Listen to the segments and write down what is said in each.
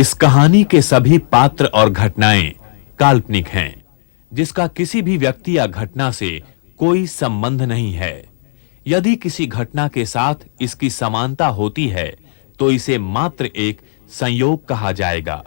इस कहानी के सभी पात्र और घटनाएं काल्पनिक हैं, जिसका किसी भी व्यक्ति या घटना से कोई संबंध नहीं है। यदि किसी घटना के साथ इसकी समानता होती है, तो इसे मात्र एक संयोग कहा जाएगा।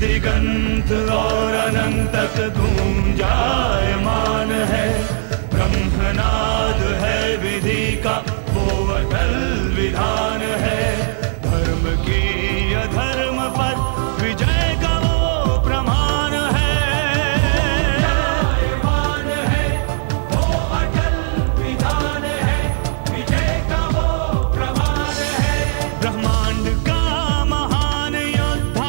दिगंत और अनंत तक गूंजायमान है। ब्रह्मनाद है विधि का वो अटल विधान है। धर्म की अधर्म पर विजय का वो प्रमाण है। जायमान है वो अटल विधान है। विजय का वो प्रमाण है। ब्रह्मांड का महान योद्धा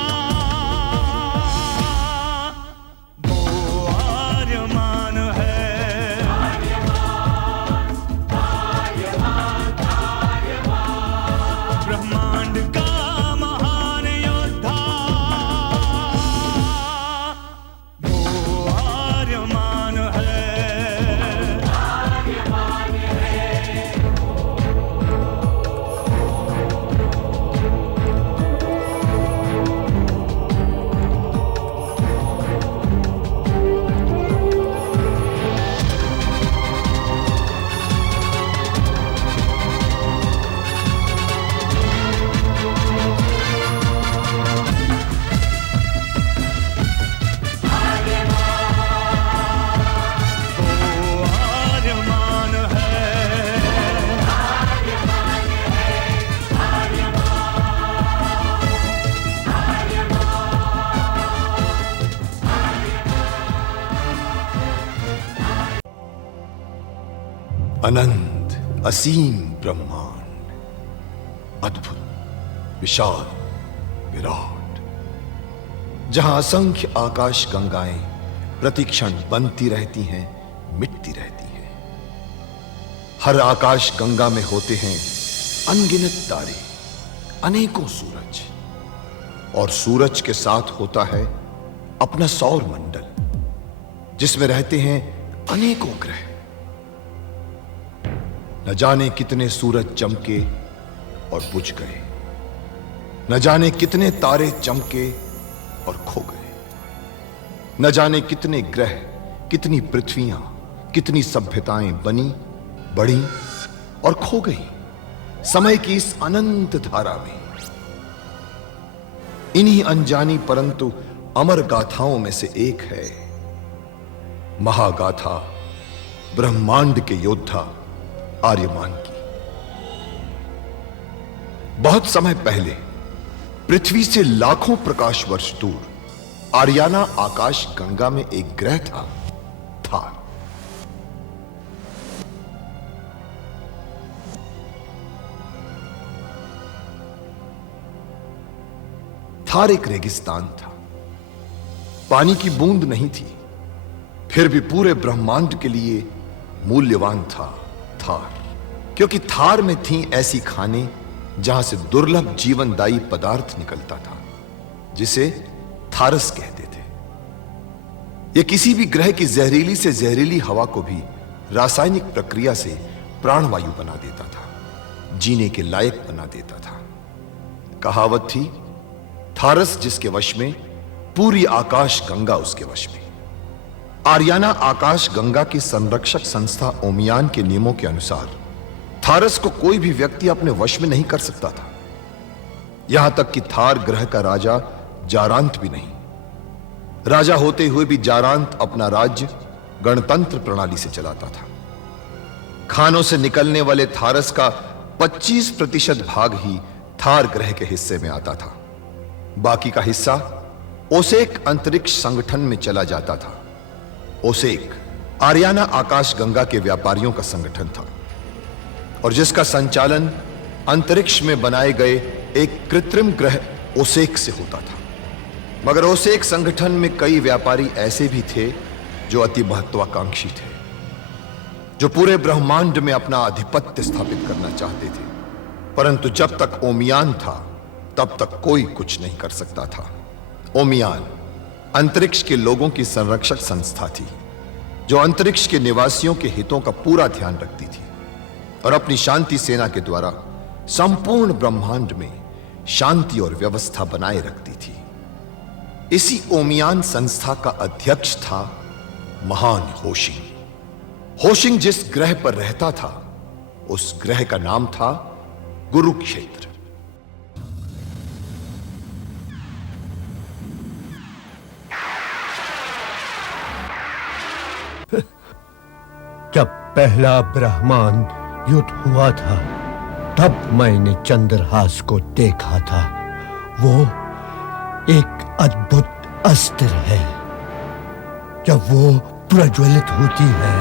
ब्रह्मांड का महान योद्धा वो आर्यमान है। अनंत असीम ब्रह्मांड, अद्भुत, विशाल, विराट, जहां असंख्य आकाश गंगाएं प्रतिक्षण बनती रहती हैं, मिटती रहती हैं। हर आकाश गंगा में होते हैं अनगिनत तारे, अनेकों सूरज, और सूरज के साथ होता है अपना सौर मंडल, जिसमें रहते हैं अनेकों ग्रह। न जाने कितने सूरज चमके और बुझ गए, न जाने कितने तारे चमके और खो गए, न जाने कितने ग्रह, कितनी पृथ्वियां, कितनी सभ्यताएं बनी, बढ़ी और खो गई समय की इस अनंत धारा में। इन्हीं अनजानी परंतु अमर गाथाओं में से एक है महागाथा ब्रह्मांड के योद्धा आर्यमान की। बहुत समय पहले पृथ्वी से लाखों प्रकाश वर्ष दूर आर्याना आकाश गंगा में एक ग्रह था, थार। थार एक रेगिस्तान था, पानी की बूंद नहीं थी, फिर भी पूरे ब्रह्मांड के लिए मूल्यवान था थार, क्योंकि थार में थी ऐसी खाने जहां से दुर्लभ जीवनदायी पदार्थ निकलता था, जिसे थारस कहते थे। यह किसी भी ग्रह की जहरीली से जहरीली हवा को भी रासायनिक प्रक्रिया से प्राणवायु बना देता था, जीने के लायक बना देता था। कहावत थी, थारस जिसके वश में, पूरी आकाश गंगा उसके वश में। आर्याना आकाश गंगा की संरक्षक संस्था ओमियान के नियमों के अनुसार थारस को कोई भी व्यक्ति अपने वश में नहीं कर सकता था। यहां तक कि थार ग्रह का राजा जारांत भी नहीं। राजा होते हुए भी जारांत अपना राज्य गणतंत्र प्रणाली से चलाता था। खानों से निकलने वाले थारस का 25% भाग ही थार ग्रह के हिस्से में आता था। बाकी का हिस्सा ओसेक अंतरिक्ष संगठन में चला जाता था। ओसेक आर्याना आकाश गंगा के व्यापारियों का संगठन था और जिसका संचालन अंतरिक्ष में बनाए गए एक कृत्रिम ग्रह ओसेक से होता था। मगर ओसेक संगठन में कई व्यापारी ऐसे भी थे जो अति महत्वाकांक्षी थे, जो पूरे ब्रह्मांड में अपना आधिपत्य स्थापित करना चाहते थे। परंतु जब तक ओमियान था तब तक कोई कुछ नहीं कर सकता था। ओमियान अंतरिक्ष के लोगों की संरक्षक संस्था थी, जो अंतरिक्ष के निवासियों के हितों का पूरा ध्यान रखती थी और अपनी शांति सेना के द्वारा संपूर्ण ब्रह्मांड में शांति और व्यवस्था बनाए रखती थी। इसी ओमियान संस्था का अध्यक्ष था महान होशिंग। होशिंग जिस ग्रह पर रहता था उस ग्रह का नाम था गुरुक्षेत्र। जब पहला ब्रह्मांड युद्ध हुआ था तब मैंने चंद्रहास को देखा था। वो एक अद्भुत अस्त्र है। जब वो प्रज्वलित होती है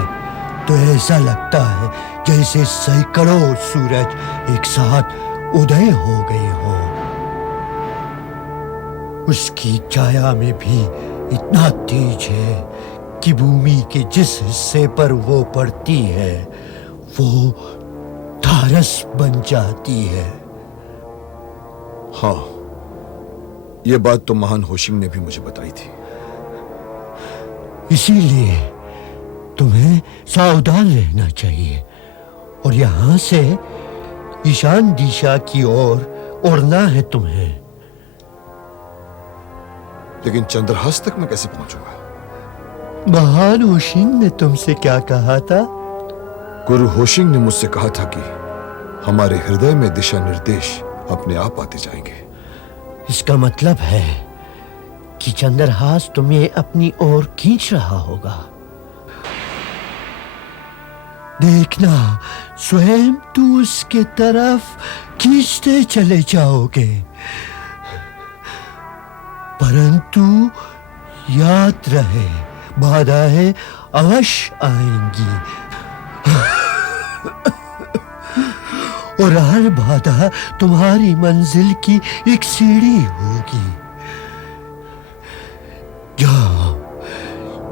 तो ऐसा लगता है जैसे सैकड़ों सूरज एक साथ उदय हो गए हो। उसकी छाया में भी इतना तेज है कि भूमि के जिस हिस्से पर वो पड़ती है वो थारस बन जाती है। हां, यह बात तो महान होशिंग ने भी मुझे बताई थी। इसीलिए तुम्हें सावधान रहना चाहिए और यहां से ईशान दिशा की ओर उड़ना है तुम्हें। लेकिन चंद्रहास तक मैं कैसे पहुंचूंगा? महान होशिंग ने तुमसे क्या कहा था? गुरु होशिंग ने मुझसे कहा था कि हमारे हृदय में दिशा निर्देश अपने आप आते जाएंगे। इसका मतलब है कि चंद्रहास तुम्हें अपनी ओर खींच रहा होगा। देखना, स्वयं तू उसके तरफ खींचते चले जाओगे। परंतु याद रहे, बाधाएं अवश्य आएंगी और हर बाधा तुम्हारी मंजिल की एक सीढ़ी होगी। जाओ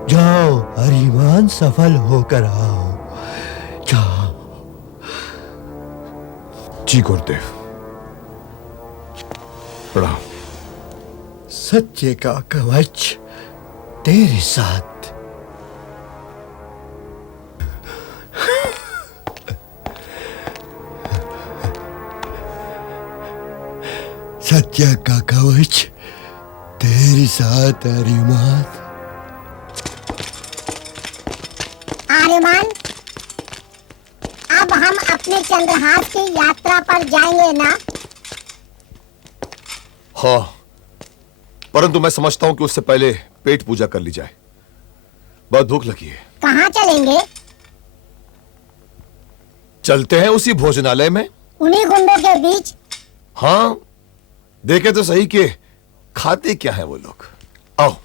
जाओ, हरिमान सफल होकर आओ। जाओ। जी गुरुदेव, प्रणाम। सत्य का कवच तेरे साथ। सत्य का कवच तेरे साथ आर्यमान। आर्यमान, अब हम अपने चंद्रहास की यात्रा पर जाएंगे ना? हाँ, परंतु मैं समझता हूं कि उससे पहले पेट पूजा कर ली जाए। बहुत भूख लगी है। कहाँ चलेंगे? चलते हैं उसी भोजनालय में। उन्हीं गुंडों के बीच? हाँ, देखे तो सही कि खाते क्या है वो लोग। आओ।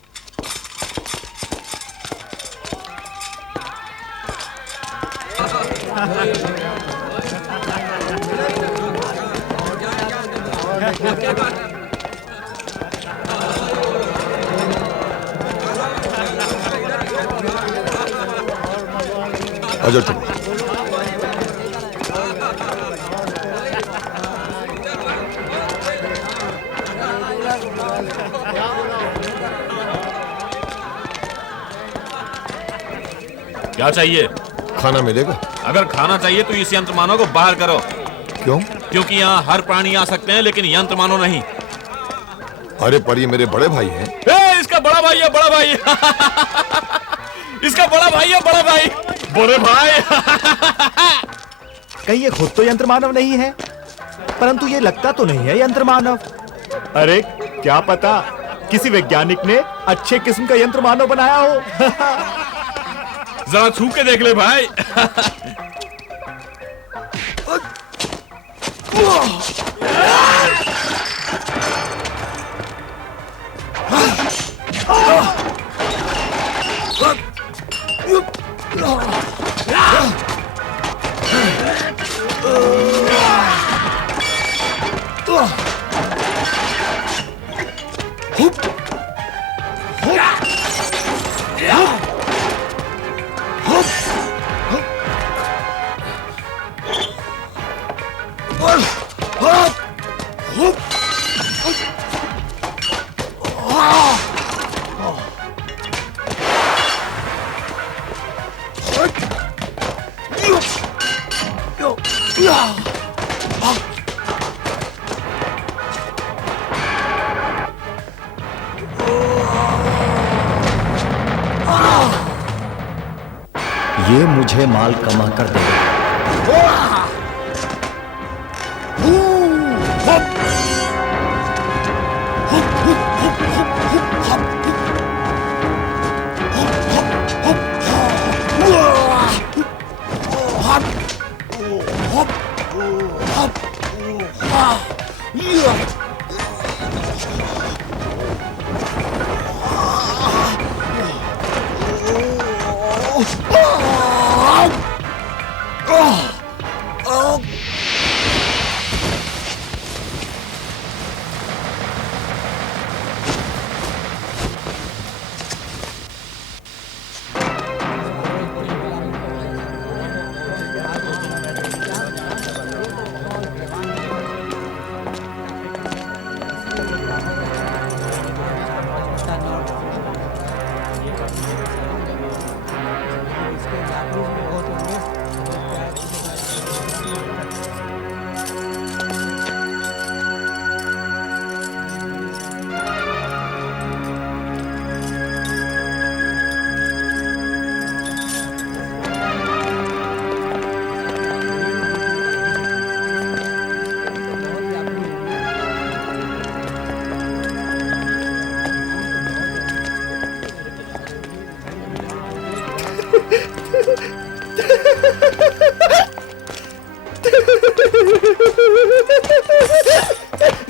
आजा तुम। क्या चाहिए? खाना मिलेगा? अगर खाना चाहिए तो इस यंत्र मानव को बाहर करो। क्यों? क्योंकि यहाँ हर प्राणी आ सकते हैं लेकिन यंत्र मानव नहीं। अरे पर ये मेरे बड़े भाई हैं। इसका बड़ा भाई है, बड़ा भाई। इसका बड़ा भाई है, बड़ा भाई। बड़े भाई। कहीं ये खुद तो यंत्र मानव नहीं है, परंतु ये लगता तो नहीं है यंत्र मानव। अरे क्या पता किसी वैज्ञानिक ने अच्छे किस्म का यंत्र मानव बनाया हो। जरा छू के देख ले भाई। ये मुझे माल कमा कर देगा।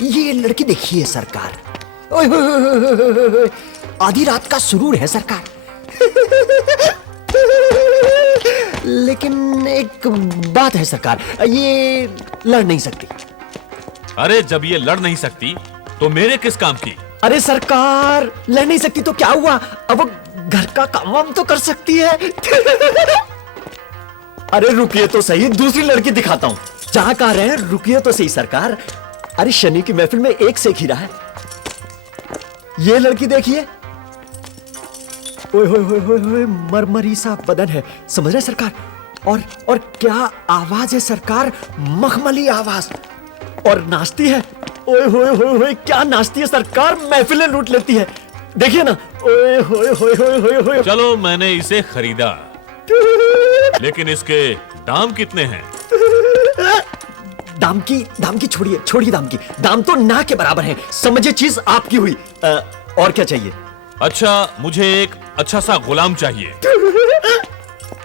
ये लड़की देखिए सरकार, ओए होए होए होए होए होए, आधी रात का सुरूर है सरकार। लेकिन एक बात है सरकार, ये लड़ नहीं सकती। अरे जब ये लड़ नहीं सकती तो मेरे किस काम की? अरे सरकार, लड़ नहीं सकती तो क्या हुआ, अब वो घर का काम वाम तो कर सकती है। अरे रुकिए तो सही, दूसरी लड़की दिखाता हूं। जहां कह रहे हैं रुकिए तो सही सरकार। अरे शनि की महफिल में एक से एक हीरा है। ये लड़की देखिए, ओए होए होए होए होए, मरमरी सा बदन है, समझ रहे सरकार। और क्या आवाज है सरकार, मखमली आवाज, और नाचती है। ओए होए होए होए, क्या नाचती है सरकार, महफिलें लूट लेती है। देखिए ना, ओए होए होए होए होए होए। चलो मैंने इसे खरीदा, लेकिन इसके दाम कितने हैं? दाम की छोड़िए, छोड़िए दाम की। दाम तो ना के बराबर है, समझिए चीज आपकी हुई। और क्या चाहिए? अच्छा, मुझे एक अच्छा सा गुलाम चाहिए।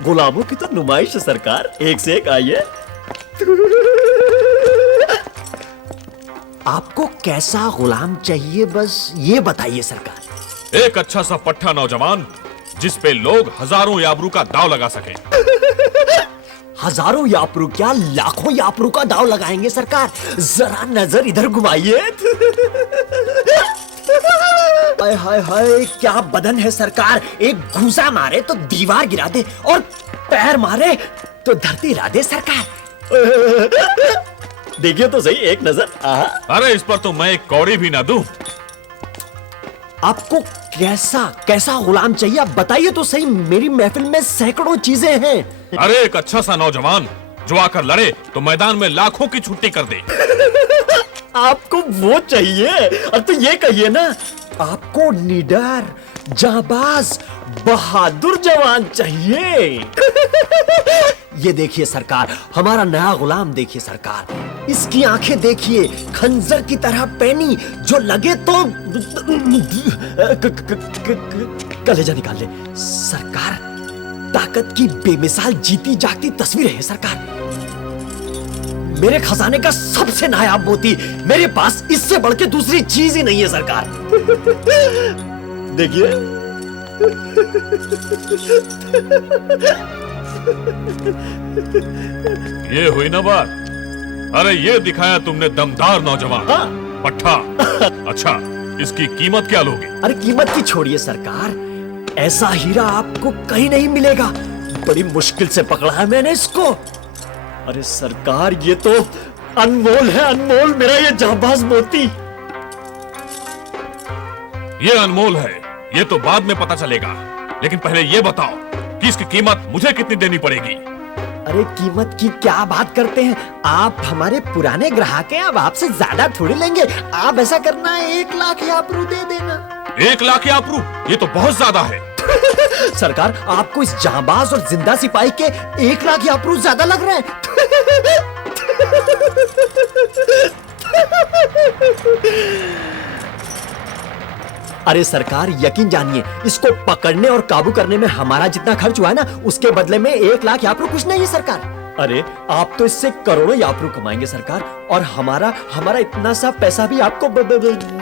गुलामों की तो नुमाइश है सरकार, एक से एक आइए। आपको कैसा गुलाम चाहिए, बस ये बताइए सरकार। एक अच्छा सा पट्टा नौजवान जिस पे लोग हजारों याबरू का दाव लगा सके। हजारों यापरू क्या, लाखों यापरू का दाव लगाएंगे सरकार। जरा नजर इधर घुमाइए। हाय हाय हाय, क्या बदन है सरकार, एक घूसा मारे तो दीवार गिरा दे, और पैर मारे तो धरती हिला दे सरकार। देखिए तो सही, एक नजर। अरे इस पर तो मैं एक कौड़ी भी ना दूं। आपको कैसा गुलाम चाहिए, आप बताइए तो सही। मेरी महफिल में सैकड़ों चीजें हैं। अरे एक अच्छा सा नौजवान जो आकर लड़े तो मैदान में लाखों की छुट्टी कर दे। आपको वो चाहिए? अब तो ये कहिए ना, आपको निडर, जाबाज, बहादुर जवान चाहिए। ये देखिए सरकार, हमारा नया गुलाम देखिए सरकार, इसकी आंखें देखिए खंजर की तरह पैनी, जो लगे तो कलेजा निकाल ले। सरकार, ताकत की बेमिसाल जीती जागती तस्वीर है सरकार। मेरे खजाने का सबसे नायाब मोती, मेरे पास इससे बढ़ के दूसरी चीज ही नहीं है सरकार। देखिए ये हुई ना बात। अरे ये दिखाया तुमने दमदार नौजवान। हाँ? पट्टा। अच्छा, इसकी कीमत क्या लोगे? अरे कीमत की छोड़िए सरकार, ऐसा हीरा आपको कहीं नहीं मिलेगा। बड़ी मुश्किल से पकड़ा है मैंने इसको। अरे सरकार, ये तो अनमोल है, अनमोल मेरा ये जांबाज मोती। ये अनमोल है, ये तो बाद में पता चलेगा, लेकिन पहले ये बताओ कि इसकी कीमत मुझे कितनी देनी पड़ेगी? अरे कीमत की क्या बात करते हैं आप, हमारे पुराने ग्राहक हैं, अब आपसे ज्यादा थोड़ी लेंगे। आप ऐसा करना, 1 लाख यापरू दे देना। 1 लाख यापरू? ये तो बहुत ज्यादा है। सरकार, आपको इस जांबाज और जिंदा सिपाही के 1 लाख यापरू ज्यादा लग रहे हैं। अरे सरकार, यकीन जानिए, इसको पकड़ने और काबू करने में हमारा जितना खर्च हुआ है ना, उसके बदले में 1 लाख यापरू कुछ नहीं है सरकार। अरे आप तो इससे करोड़ों यापरू कमाएंगे सरकार, और हमारा इतना सा पैसा भी आपको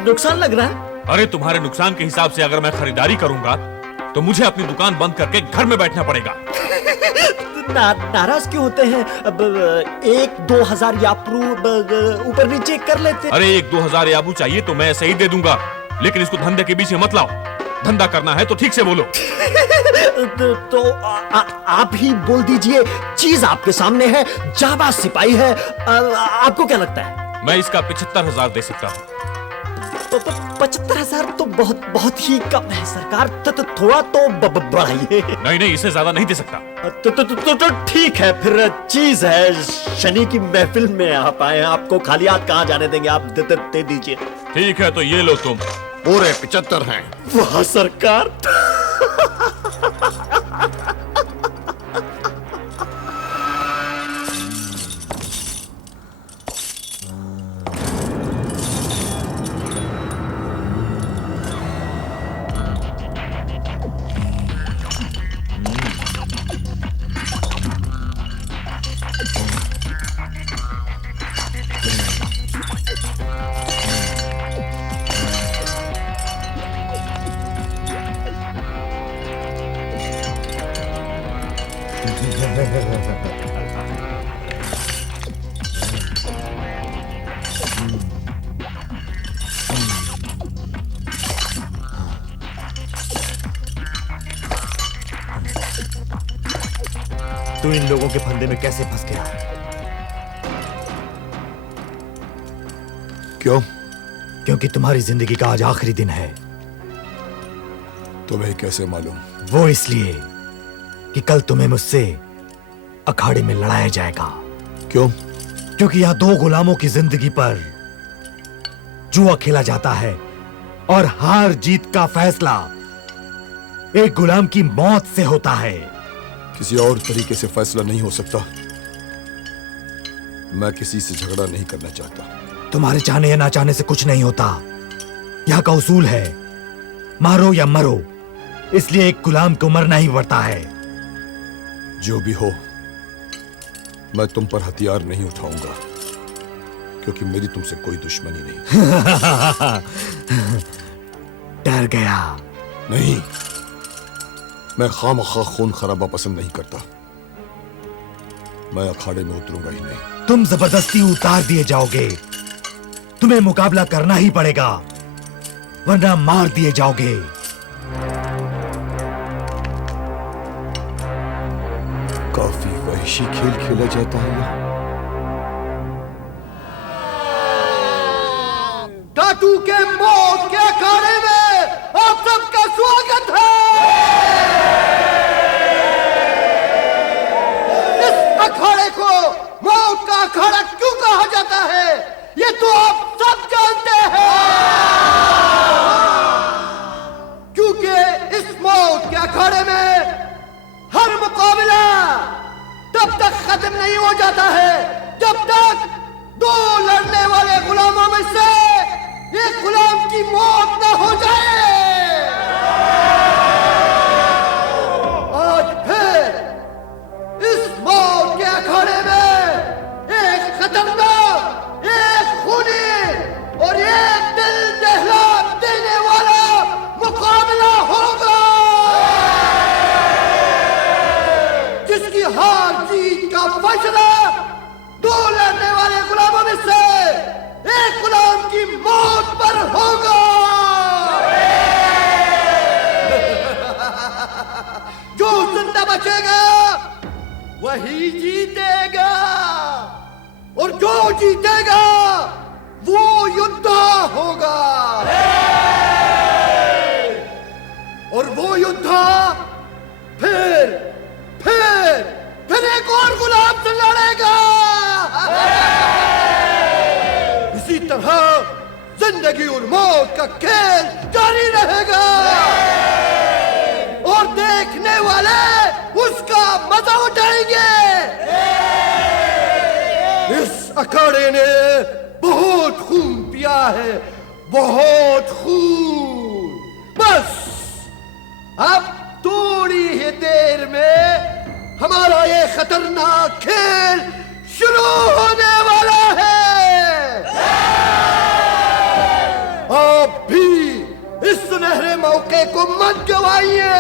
नुकसान लग रहा है। अरे तुम्हारे नुकसान के हिसाब से अगर मैं खरीदारी करूंगा तो मुझे अपनी दुकान बंद करके घर में बैठना पड़ेगा। नाराज क्यों होते हैं? 1-2 हजार यापरू ऊपर नीचे कर लेते। अरे 1-2 हजार याबू चाहिए तो मैं ऐसे ही दे दूंगा, लेकिन इसको धंधे के बीच में मत लाओ। धंधा करना है तो ठीक से बोलो। तो आप ही बोल दीजिए, चीज आपके सामने है, जाबाज सिपाही है, आपको क्या लगता है? मैं इसका 75,000 दे सकता हूँ। तो 75,000 तो बहुत ही कम है सरकार, तो थोड़ा तो बढ़ाइए। नहीं, इसे ज्यादा नहीं दे सकता। तो ठीक है, फिर चीज है, शनि की महफिल में आप आए हैं, आपको खाली हाथ कहाँ जाने देंगे, आप दे दीजिए। ठीक है, तो ये लो तुम। पूरे 75 हैं। वाह सरकार। तू इन लोगों के फंदे में कैसे फंस गया? क्यों? क्योंकि तुम्हारी जिंदगी का आज आखिरी दिन है। तुम्हें कैसे मालूम? वो इसलिए कि कल तुम्हें मुझसे अखाड़े में लड़ाया जाएगा। क्यों? क्योंकि यहां 2 गुलामों की जिंदगी पर जुआ खेला जाता है और हार जीत का फैसला एक गुलाम की मौत से होता है। किसी और तरीके से फैसला नहीं हो सकता। मैं किसी से झगड़ा नहीं करना चाहता। तुम्हारे चाहने या ना चाहने से कुछ नहीं होता। यहाँ का उसूल है, मारो या मरो, इसलिए एक गुलाम को मरना ही पड़ता है। जो भी हो, मैं तुम पर हथियार नहीं उठाऊंगा, क्योंकि मेरी तुमसे कोई दुश्मनी नहीं। डर गया? नहीं, मैं खामखा खून खराबा पसंद नहीं करता। मैं अखाड़े में उतरूंगा ही नहीं। तुम जबरदस्ती उतार दिए जाओगे। तुम्हें मुकाबला करना ही पड़ेगा, वरना मार दिए जाओगे। काफी वहशी खेल खेला जाता है यहाँ। टाटू के मौत के अखाड़े में आप सबका स्वागत है। इस अखाड़े को मौत का अखाड़ा क्यों कहा जाता है, ये तो आप सब जानते हैं। क्योंकि इस मौत के अखाड़े की मौत न हो जाए। आज फिर इस मौत के अखाड़े में एक खतरनाक, एक खूनी और एक दिल दहला देने वाला मुकाबला होगा, जिसकी हार जीत का फैसला दो लड़ने वाले गुलामों में से एक गुलाम की मौत पर होगा। जो जिंदा बचेगा वही जीतेगा, और जो जीतेगा वो योद्धा होगा, और वो योद्धा फिर एक और गुलाम से लड़ेगा। इसी तरह जिंदगी और मौत का खेल जारी रहेगा, और देखने वाले उसका मजा उठाएंगे। इस अखाड़े ने बहुत खून पिया है, बहुत खून। बस अब थोड़ी ही देर में हमारा ये खतरनाक खेल शुरू होने वाला है। आप भी इस सुनहरे मौके को मत गवाइए।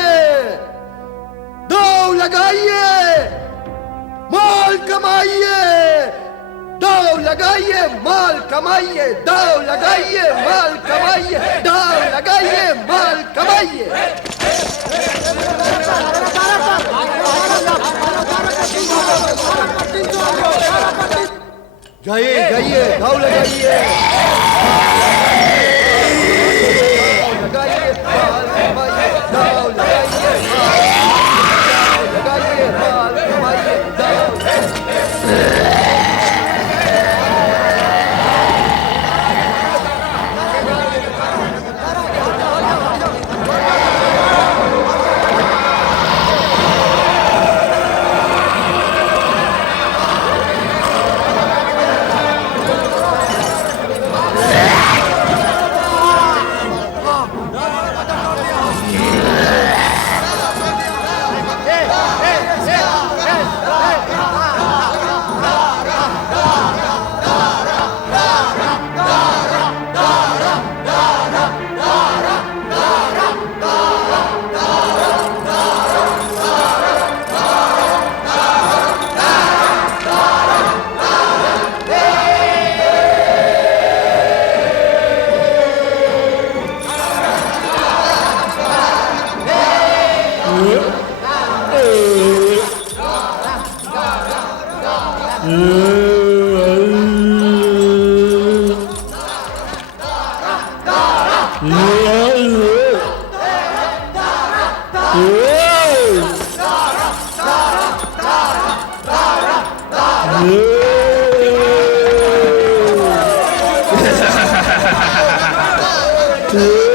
दांव लगाइए, माल कमाइए। दांव लगाइए, माल कमाइए। दांव लगाइए, माल कमाइए। दांव लगाइए, माल कमाइए। जाइए जाइए, दांव लगाइए। लगाइए, माल कमाइए। दांव लगाइए, माल लगाइए। माल कमाइए। दांव Yeah.